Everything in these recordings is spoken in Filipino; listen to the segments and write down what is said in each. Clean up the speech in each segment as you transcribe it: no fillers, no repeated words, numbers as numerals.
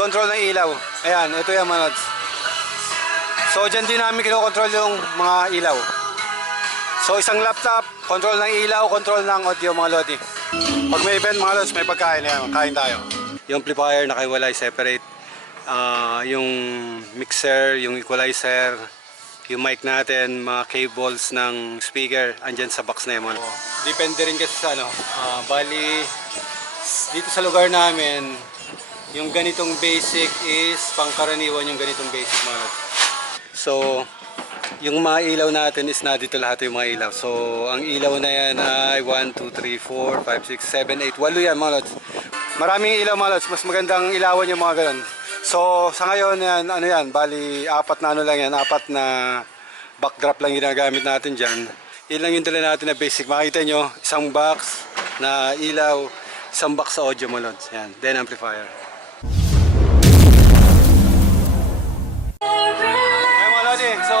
control ng ilaw. Ayan, ito yan mga lods. So dyan din namin kinokontrol yung mga ilaw. So isang laptop, control ng ilaw, control ng audio mga lodi. Pag may event mga lods, may pagkain. Ayan, kain tayo. Yung amplifier nakaiwalay, separate. Yung mixer, yung equalizer, yung mic natin, mga cables ng speaker, andyan sa box na yun. Depende rin kasi sa ano, bali dito sa lugar namin, yung ganitong basic is pangkaraniwan yung ganitong basic mga lods. So, yung mga ilaw natin is na dito lahat yung mga ilaw. So, ang ilaw na yan ay 1, 2, 3, 4, 5, 6, 7, 8, 8 yan mga lods. Maraming ilaw mga lods, mas magandang ilawan yung mga ganun. So, sa ngayon yan, ano yan, bali apat na ano lang yan, apat na backdrop lang ginagamit natin dyan. Yun lang yung dala natin na basic. Makikita nyo, isang box na ilaw, isang box sa audio mga lods. Yan, then amplifier. So,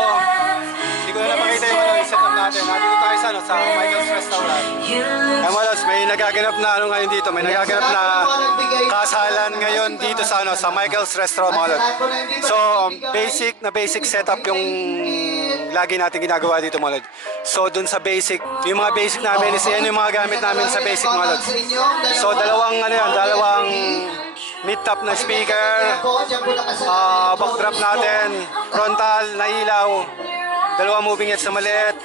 hindi ko na napakita yung setup natin. Nandito tayo sa Michael's Restaurant. Kaya malos, may nagaganap na ano ngayon dito. May nagaganap na kasalan ngayon dito sa Michael's Restaurant. So, basic setup yung lagi natin ginagawa dito mga lods. So, dun sa basic, yung mga basic namin is yan yung mga gamit namin sa basic mga lods. So, dalawang mid-top na speaker, backdrop natin, frontal na ilaw, dalawang moving heads na maliit,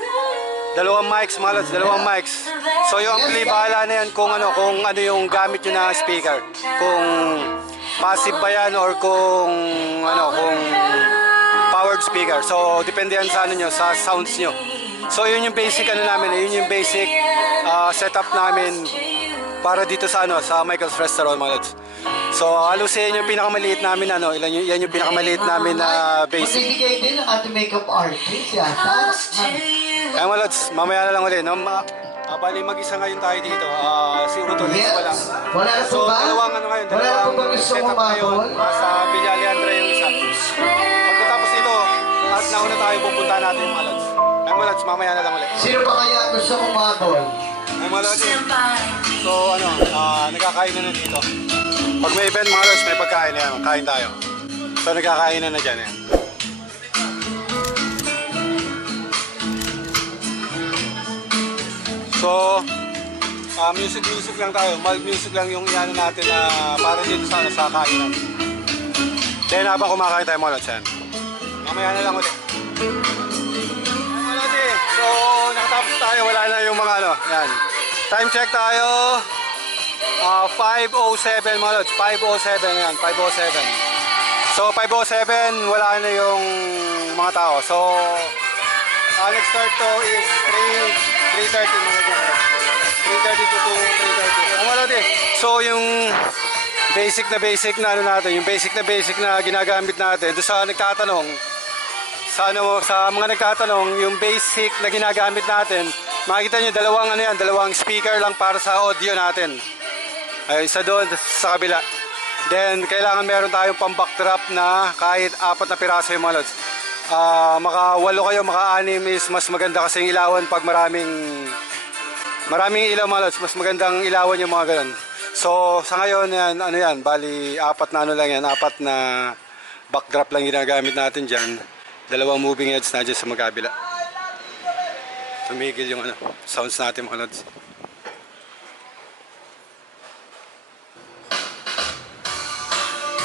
dalawang mics mga lods, dalawang mics. So yung ampli, bahala na yan kung ano yung gamit nyo na speaker. Kung passive ba yan or kung powered speaker. So depende yan sa sa sounds nyo. So yun yung basic namin, yun yung basic setup namin para dito sa Michael's Restaurant mga lods. So halos yan yung pinakamaliit namin yan yung pinakamaliit namin na basic. Magbibigay din ng ating makeup artist yata. Kaya mga lods, mamaya na lang ulit. Bali mag-isa ngayon tayo dito. Si Uto Liz wala. Wala na po So ba? dalawang ngayon, Wala na po ba gusto setup ngayon. Sa Villa Alejandra yung isa. Pagkatapos dito, at nauna tayo pupunta natin mga lods. Kaya mga lods, mamaya na lang ulit. Sino pa kaya gusto kumabol? Kaya mga lods, so nagkakain na dito. Pag may event mga lods, may pagkain yan. Kain tayo. So nagkakain na dyan yan. So, music lang tayo. Mild music lang yung iano natin na para dito sa kainan. Then habang kumakain tayo mga lods yan. Mamaya na lang ulit. Mga lods so nakatapos tayo. Wala na yung mga yan. Time check tayo. 5:07 mga lods. 5:07 yan. 5:07. So 5:07 wala na yung mga tao. So next start to is 3:30 mga lods. 3:30 to 3:30. Mga lods so yung basic na natin, yung basic na ginagamit natin. Doon sa nagtatanong, sa mga nagtatanong, yung basic na ginagamit natin, makikita nyo dalawang speaker lang para sa audio natin. Ay, isa doon sa kabila. Then, kailangan meron tayong pang-backdrop na kahit 4 na piraso yung mga lods. Maka 8 kayo, maka 6 is mas maganda kasi yung ilawan pag maraming ilaw mga lods. Mas magandang ilawan yung mga ganun. So, sa ngayon, yan, bali 4 na lang yan. 4 na backdrop lang ginagamit natin dyan. Dalawang moving heads na dyan sa magkabila. Tumigil yung sounds natin mga lods.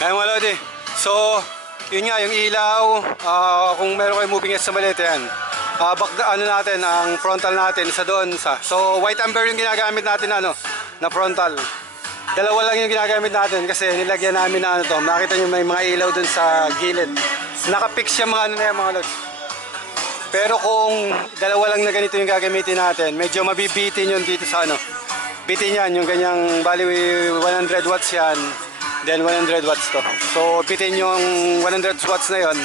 Ayan mga lodi. So, yun nga, yung ilaw, kung meron kayo moving heads sa maliit, yan. Natin, ang frontal natin, isa doon, isa. So, white amber yung ginagamit natin na frontal. Dalawa lang yung ginagamit natin kasi nilagyan namin na makita nyo may mga ilaw doon sa gilid. Nakapix yung mga lods. Pero kung dalawa lang na ganito yung gagamitin natin, medyo mabibitin yun dito sa bitin yan, yung ganyang, bali 100 watts yan. Then 100 watts to. So bitin yung 100 watts na yon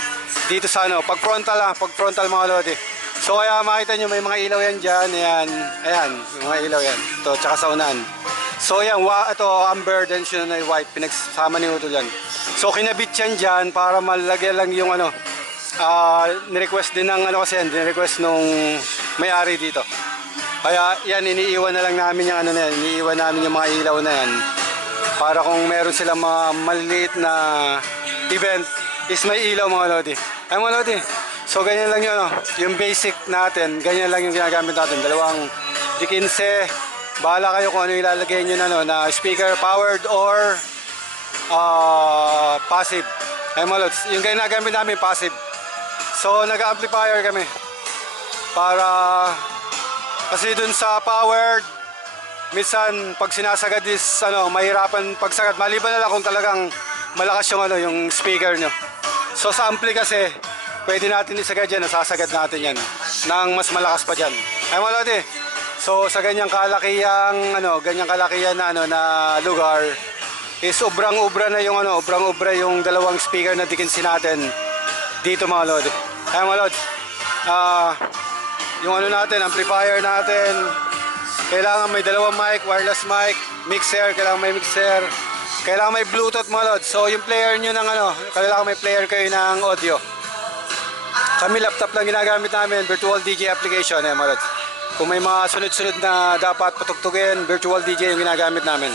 dito sa pag frontal mga lodi. So kaya makita nyo may mga ilaw yan dyan. Ayan, mga ilaw yan. Ito, tsaka sa unahan. So yan, ito amber, then siya na white, pinagsama ni Utol yan. So kinabit yan dyan para malagyan lang yung nirequest din ng nirequest nung may-ari dito. Kaya yan, iniiwan na lang namin yung iniiwan namin yung mga ilaw na yan. Para kung meron silang mga maliliit na event, is may ilaw mga lodi. Ay mga lodi, so ganyan lang yun, yung basic natin, ganyan lang yung ginagamit natin. Dalawang D15, bahala kayo kung ano ilalagay nyo na, na speaker powered or passive. Ay mga lods, yung ginagamit namin passive. So nag-amplifier kami para kasi dun sa powered, minsan pag sinasagad is mahirapan pagsagad, maliban na lang kung talagang malakas yung yung speaker nyo. So sa ampli kasi pwede natin isagad yan, nasasagad natin yan nang mas malakas pa dyan. Ay mga lodi, so sa ganyang kalakiyang na lugar is ubrang-ubra na yung ubrang-ubra yung dalawang speaker na D15 natin dito mga lodi. Ay mga lodi, yung natin, amplifier natin, kailangan may dalawang mic, wireless mic, mixer, kailangan may mixer, kailangan may Bluetooth mga lodi. So yung player nyo ng kailangan may player kayo ng audio. Kami laptop lang ginagamit namin, virtual DJ application mga lodi. Kung may mga sunod-sunod na dapat patugtugin, virtual DJ yung ginagamit namin.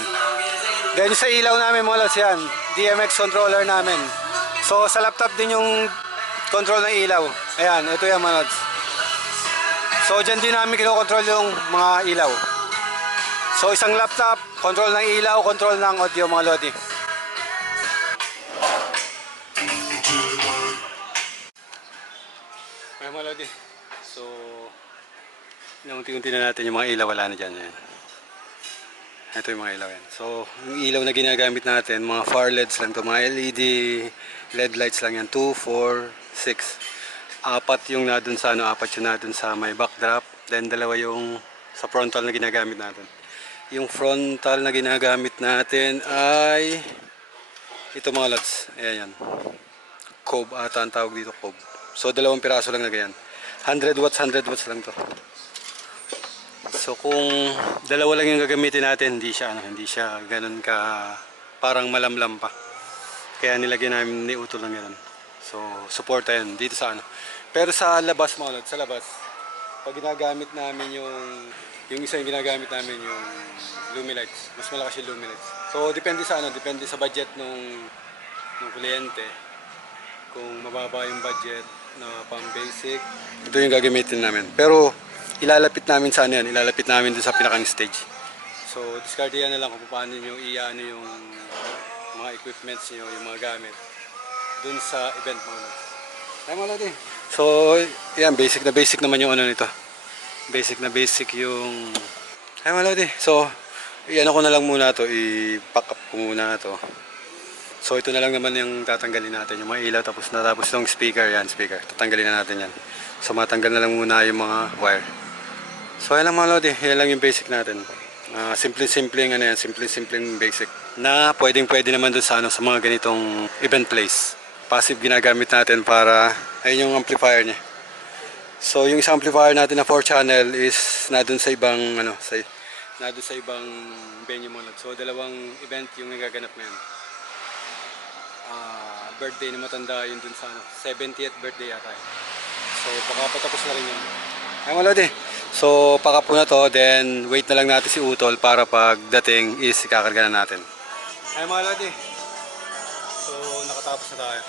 Then sa ilaw namin mga lodi, yan, DMX controller namin. So sa laptop din yung control ng ilaw. Ayan, ito yan mga lodi. So dyan din namin kinokontrol yung mga ilaw. So isang laptop, control ng ilaw, control ng audio mga lodi. Ay mga lodi. So unti-unti na natin yung mga ilaw, wala na dyan. Ayan. Ito yung mga ilaw yan. So yung ilaw na ginagamit natin, mga far LEDs lang to, mga LED lights lang yan. 2, 4, 6. Apat yung na dun sa apat yung na dun sa may backdrop, then dalawa yung sa frontal na ginagamit natin. Yung frontal na ginagamit natin ay ito mga lods. Ayan yan. Cove ata ang tawag dito, cove. So dalawang piraso lang na ganyan. 100 watts lang to. So kung dalawa lang yung gagamitin natin, hindi siya ganun ka parang malamlam pa. Kaya nilagyan namin ni utol lang ganun. So, suporta yan dito sa Pero sa labas mga lod, sa labas, pag ginagamit namin yung isa yung ginagamit namin yung Lumilights. Mas malakas yung Lumilights. So, depende sa depende sa budget nung kliyente. Kung mababa yung budget na pang basic, ito yung gagamitin namin. Pero, ilalapit namin sa yan, ilalapit namin dun sa pinakang stage. So, discard yan na lang kung paano nyo yung mga equipments nyo, yung mga gamit dun sa event mga lods. Ay mga lodi. So, yan, basic naman yung nito. Basic yung ay mga lodi. So, ko na lang muna to, i-pack up ko muna to. So, ito na lang naman yung tatanggalin natin, yung mga ilaw, tapos yung speaker, speaker. Tatanggalin na natin yan. So, matanggal na lang muna yung mga wire. So, yan lang mga lodi. Yan lang yung basic natin. Simple-simpleng simple-simpleng basic. Na pwede naman dun sa sa mga ganitong event place. Passive ginagamit natin para ayun yung amplifier niya. So yung isang amplifier natin na 4 channel is na dun sa ibang sa ibang venue mo. So dalawang event yung nagaganap ngayon. Birthday na matanda yun dun sa 70th birthday yata. So baka patapos na rin yun. Ay mga lodi. So pack up na to, then wait na lang natin si Utol para pagdating is ikakarga na natin. Ay mga lodi. So nakatapos na tayo.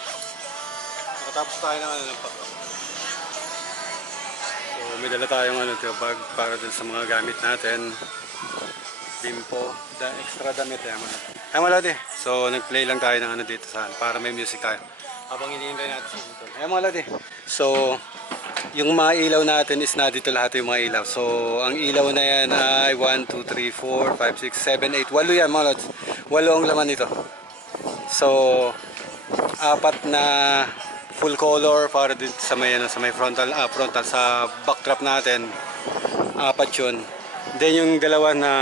Nakatapos tayo ng pack up. So may dala tayong bag para dun sa mga gamit natin. Bimpo, extra damit yan. Ay mga lodi. So nag-play lang tayo ng dito para may music tayo. Habang hinihintay natin si Utol. Ay mga lodi. So yung mga ilaw natin is na dito lahat yung mga ilaw. So ang ilaw na yan ay 1, 2, 3, 4, 5, 6, 7, 8, 8 yan mga lods. 8 ang laman nito. So apat na full color para din sa may frontal sa backdrop natin. Apat yun. Then yung dalawa na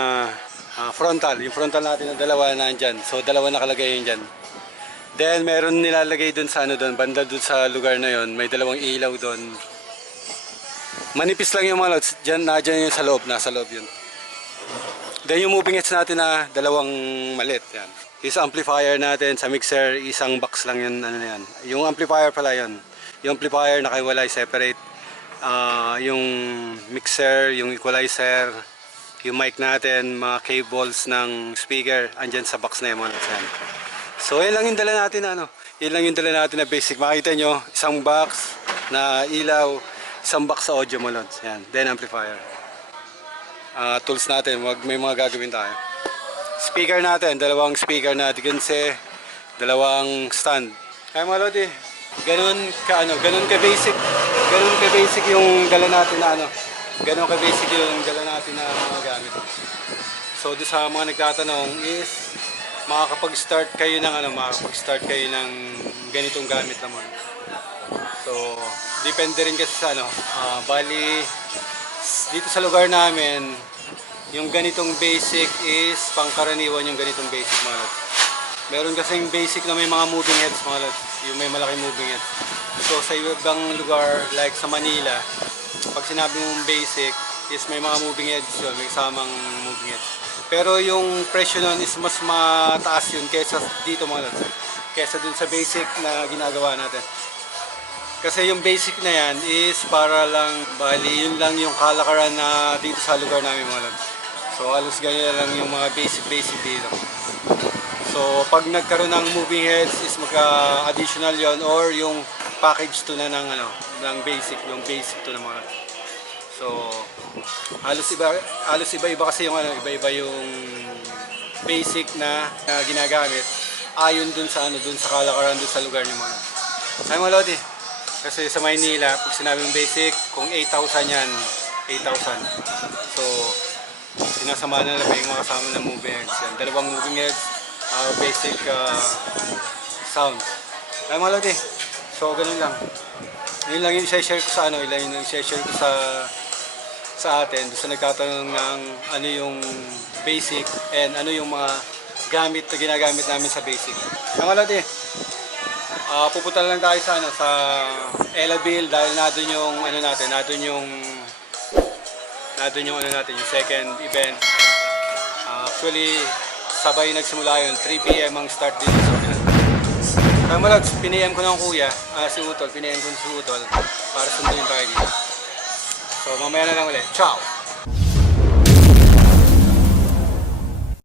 frontal, yung frontal natin na dalawa nandyan. So dalawa nakalagay yun dyan. Then meron nilalagay dun sa doon, banda dun sa lugar na yon, may dalawang ilaw doon. Manipis lang yung mga lods, nadyan yung sa loob, nasa loob yun. Then yung moving heads natin na dalawang malit, yan. Yung amplifier natin sa mixer, isang box lang yun, yan. Yung amplifier pala yun. Yung amplifier nakaiwalay, separate. Yung mixer, yung equalizer, yung mic natin, mga cables ng speaker, andyan sa box na yung mga yan. So yan lang yung dala natin na yan lang yung dala natin na basic. Makita nyo, isang box na ilaw, isang box sa audio mo lods. Yan, then amplifier. Tools natin, may mga gagawin tayo. Speaker natin, dalawang speaker na Tigense, dalawang stand. Kaya mga lodi, ganun ka basic yung dala natin na ganun ka basic yung dala natin na mga gamit. So doon sa mga nagtatanong is makakapag-start kayo ng ganitong gamit naman. So depende rin kasi sa bali dito sa lugar namin yung ganitong basic is pangkaraniwan yung ganitong basic mga lods. Meron kasing basic na may mga moving heads mga lods, yung may malaking moving heads. So sa ibang lugar like sa Manila, pag sinabi mong basic is may mga moving heads yun, may kasamang moving heads. Pero yung presyo nun is mas mataas yun kaysa dito mga lods, kaysa dun sa basic na ginagawa natin. Kasi yung basic na yan is para lang, bali yun lang yung kalakaran na dito sa lugar namin mga lods. So halos ganyan lang yung mga basic dito. So pag nagkaroon ng moving heads is magka-additional yon or yung package to na ng basic, yung basic to na mga. So halos iba-iba kasi yung iba-iba yung basic na ginagamit ayon dun sa kalakaran dun sa lugar niyo mga. Ay mga lodi, kasi sa Maynila pag sinabing basic, kung 8,000 yan, 8,000. So sinasama na lang yung mga kasama ng moving heads yan. Dalawang moving heads, basic sound. Ay mga lodi, so ganun lang. Yun lang yung i-share ko sa atin. Doon sa nagtatanong ng ano yung basic and ano yung mga gamit na ginagamit namin sa basic. Ay mga lodi, pupunta lang tayo sa Elabil dahil nandun yung second event. Actually, sabay nagsimula yun. 3 PM ang start dito sa kanila. Kaya malags, pinayam ko ng kuya, si Utol, para sunduin tayo dito. So mamaya na lang ulit. Ciao!